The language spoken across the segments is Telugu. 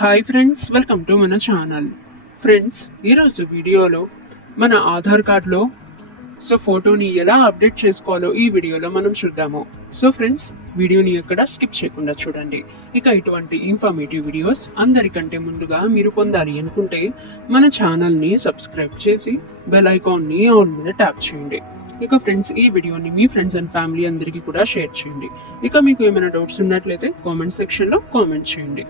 హాయ్ ఫ్రెండ్స్, వెల్కమ్ టు మన ఛానల్. ఫ్రెండ్స్, ఈరోజు వీడియోలో మన ఆధార్ కార్డ్లో ఫోటోని ఎలా అప్డేట్ చేసుకోవాలో ఈ వీడియోలో మనం చూద్దాము. ఫ్రెండ్స్, వీడియోని ఎక్కడ స్కిప్ చేయకుండా చూడండి. ఇక ఇటువంటి ఇన్ఫర్మేటివ్ వీడియోస్ అందరికంటే ముందుగా మీరు పొందాలి అనుకుంటే మన ఛానల్ని సబ్స్క్రైబ్ చేసి బెల్ ఐకాన్ని ఆన్ మీద ట్యాప్ చేయండి. ఇక ఫ్రెండ్స్, ఈ వీడియోని మీ ఫ్రెండ్స్ అండ్ ఫ్యామిలీ అందరికీ కూడా షేర్ చేయండి. ఇక మీకు ఏమైనా డౌట్స్ ఉన్నట్లయితే కామెంట్ సెక్షన్లో కామెంట్ చేయండి.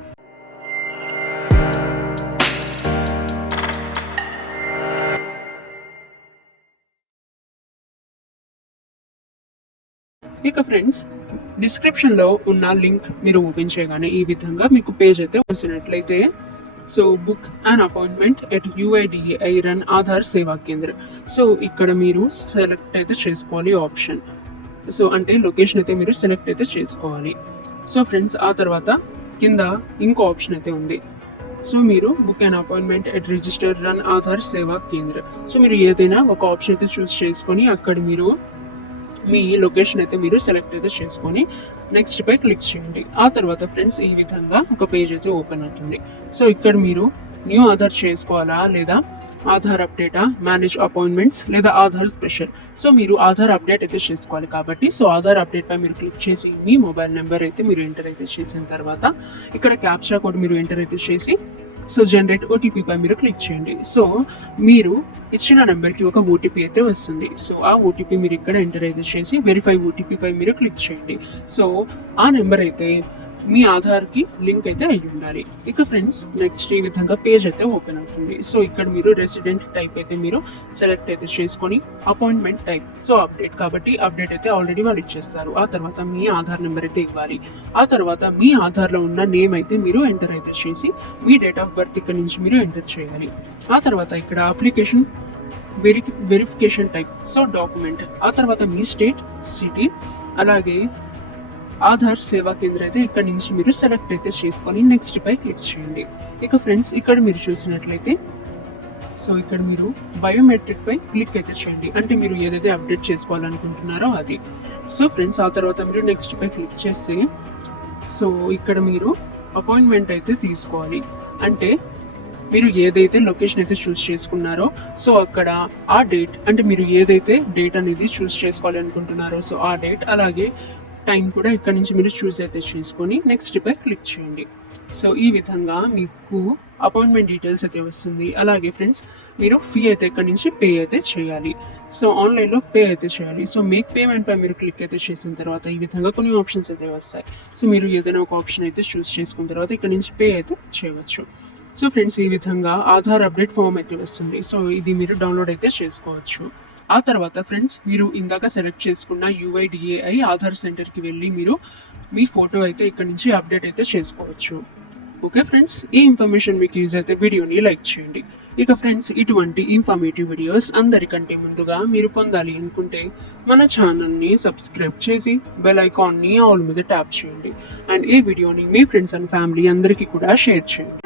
ఇక ఫ్రెండ్స్, డిస్క్రిప్షన్ లో ఉన్న లింక్ మీరు ఓపెన్ చేయగానే ఈ విధంగా మీకు పేజ్ అయితే వచ్చినట్లయితే book and appointment at UIDAI run Aadhaar సేవా కేంద్ర. ఇక్కడ మీరు సెలెక్ట్ అయితే చేసుకోవాలి ఆప్షన్. అంటే లొకేషన్ అయితే మీరు సెలెక్ట్ అయితే చేసుకోవాలి. ఫ్రెండ్స్, ఆ తర్వాత కింద ఇంకో ఆప్షన్ అయితే ఉంది. మీరు book and appointment at register run Aadhaar సేవా కేంద్ర. మీరు ఏదైనా ఒక ఆప్షన్ అయితే చూస్ చేసుకొని అక్కడ మీరు మీ లొకేషన్ అయితే మీరు సెలెక్ట్ అయితే చేసుకొని నెక్స్ట్ పై క్లిక్ చేయండి. ఆ తర్వాత ఫ్రెండ్స్, ఈ విధంగా ఒక పేజ్ అయితే ఓపెన్ అవుతుంది. ఇక్కడ మీరు న్యూ ఆధార్ చేసుకోవాలా లేదా ఆధార్ అప్డేటా, మేనేజ్ అపాయింట్మెంట్స్ లేదా ఆధార్ స్పెషల్. మీరు ఆధార్ అప్డేట్ అయితే చేసుకోవాలి కాబట్టి ఆధార్ అప్డేట్ పై మీరు క్లిక్ చేసి మీ మొబైల్ నెంబర్ అయితే మీరు ఎంటర్ అయితే చేసిన తర్వాత ఇక్కడ క్యాప్చా కోడ్ మీరు ఎంటర్ అయితే చేసి జనరేట్ ఓటీపీ పై మీరు క్లిక్ చేయండి. మీరు ఇచ్చిన నెంబర్కి ఒక ఓటీపీ అయితే వస్తుంది. ఆ ఓటీపీ మీరు ఇక్కడ ఎంటర్ అయితే చేసి వెరిఫై ఓటీపీ పై మీరు క్లిక్ చేయండి. ఆ నెంబర్ అయితే మీ ఆధార్కి లింక్ అయితే అయ్యి ఉండాలి. ఇక ఫ్రెండ్స్, నెక్స్ట్ ఈ విధంగా పేజ్ అయితే ఓపెన్ అవుతుంది. ఇక్కడ మీరు రెసిడెంట్ టైప్ అయితే మీరు సెలెక్ట్ అయితే చేసుకొని అపాయింట్మెంట్ టైప్ అప్డేట్ కాబట్టి అప్డేట్ అయితే ఆల్రెడీ వాళ్ళు ఇచ్చేస్తారు. ఆ తర్వాత మీ ఆధార్ నెంబర్ అయితే ఇవ్వాలి. ఆ తర్వాత మీ ఆధార్లో ఉన్న నేమ్ అయితే మీరు ఎంటర్ అయితే చేసి మీ డేట్ ఆఫ్ బర్త్ ఇక్కడ నుంచి మీరు ఎంటర్ చేయాలి. ఆ తర్వాత ఇక్కడ అప్లికేషన్ వెరిఫికేషన్ టైప్ డాక్యుమెంట్. ఆ తర్వాత మీ స్టేట్, సిటీ, అలాగే ఆధార్ సేవా కేంద్ర అయితే ఇక్కడ నుంచి మీరు సెలెక్ట్ అయితే చేసుకొని నెక్స్ట్ పై క్లిక్ చేయండి. ఇక ఫ్రెండ్స్, ఇక్కడ మీరు చూసినట్లయితే ఇక్కడ మీరు బయోమెట్రిక్ పై క్లిక్ అయితే చేయండి. అంటే మీరు ఏదైతే అప్డేట్ చేసుకోవాలనుకుంటున్నారో అది. ఫ్రెండ్స్, ఆ తర్వాత మీరు నెక్స్ట్ పై క్లిక్ చేస్తే ఇక్కడ మీరు అపాయింట్మెంట్ అయితే తీసుకోవాలి. అంటే మీరు ఏదైతే లొకేషన్ అయితే చూస్ చేసుకున్నారో అక్కడ ఆ డేట్, అంటే మీరు ఏదైతే డేట్ అనేది చూస్ చేసుకోవాలి అనుకుంటున్నారో ఆ డేట్ అలాగే టైం కూడా ఇక్కడ నుంచి మీరు చూస్ అయితే చేసుకొని నెక్స్ట్ పై క్లిక్ చేయండి. ఈ విధంగా మీకు అపాయింట్మెంట్ డీటెయిల్స్ అయితే వస్తుంది. అలాగే ఫ్రెండ్స్, మీరు ఫీ అయితే ఇక్కడ నుంచి పే అయితే చేయాలి. ఆన్లైన్లో పే అయితే చేయాలి. మేక్ పేమెంట్ పై మీరు క్లిక్ అయితే చేసిన తర్వాత ఈ విధంగా కొన్ని ఆప్షన్స్ అయితే వస్తాయి. మీరు ఏదైనా ఒక ఆప్షన్ అయితే చూస్ చేసుకున్న తర్వాత ఇక్కడ నుంచి పే అయితే చేయవచ్చు. ఫ్రెండ్స్, ఈ విధంగా ఆధార్ అప్డేట్ ఫామ్ అయితే వస్తుంది. ఇది మీరు డౌన్లోడ్ అయితే చేసుకోవచ్చు. ఆ తర్వాత ఫ్రెండ్స్, మీరు ఇందాక సెలెక్ట్ చేసుకున్న UIDAI ఆధార్ సెంటర్కి వెళ్ళి మీరు మీ ఫోటో అయితే ఇక్కడ నుంచి అప్డేట్ అయితే చేసుకోవచ్చు. ఓకే ఫ్రెండ్స్, ఈ ఇన్ఫర్మేషన్ మీకు యూజ్ అయితే వీడియోని లైక్ చేయండి. ఇక ఫ్రెండ్స్, ఇటువంటి ఇన్ఫర్మేటివ్ వీడియోస్ అందరికంటే ముందుగా మీరు పొందాలి అనుకుంటే మన ఛానల్ని సబ్స్క్రైబ్ చేసి బెల్ ఐకాన్ని ఆల్ మీద ట్యాప్ చేయండి. అండ్ ఈ వీడియోని మీ ఫ్రెండ్స్ అండ్ ఫ్యామిలీ అందరికీ కూడా షేర్ చేయండి.